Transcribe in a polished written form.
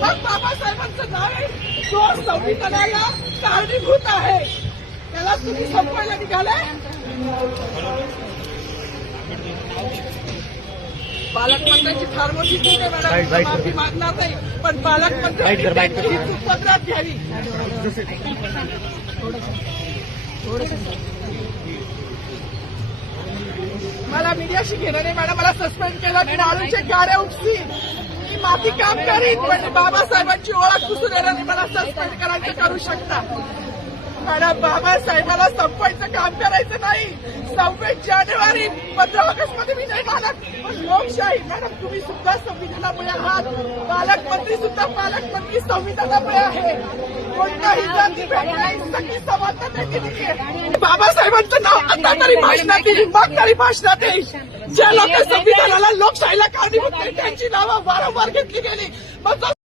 मग बाबासाहेबांचं नाव आहे जो संविधानाला कारणीभूत आहे त्याला तुम्ही संपवायला निघाले. पालकमंत्र्यांची फार मोठी चूक आहे मॅडम, माफी मागणार नाही, पण पालकमंत्र्यांनी उपद्रवात घ्यावी. मला मीडियाशी घेणं नाही मॅडम, मला सस्पेंड केलं की वाळूचे गाड्या उपसी मी माती काम करीन, पण बाबासाहेबांची ओळख पुसून येणार मला सस्पेंड करायचं करू शकता. मॅडम बाबासाहेबाला संपवायचं काम करायचं नाही. 26 जानेवारी 15 ऑगस्टमध्ये मी नाही मानत, पण लोकशाही मॅडम तुम्ही सुद्धा संविधानामुळे आहात, पालकमंत्री सुद्धा पालकमंत्री संविधानामुळे आहे. कोणताही जाती नाही, सगळी समानता दिली आहे. बाबासाहेबांचं नाव आता तरी भाषणात येईल, मग तरी भाषणात येईल. ज्या लोक संविधानाला लोकशाहीला कारणीभूत त्यांची नावं वारंवार घेतली गेली.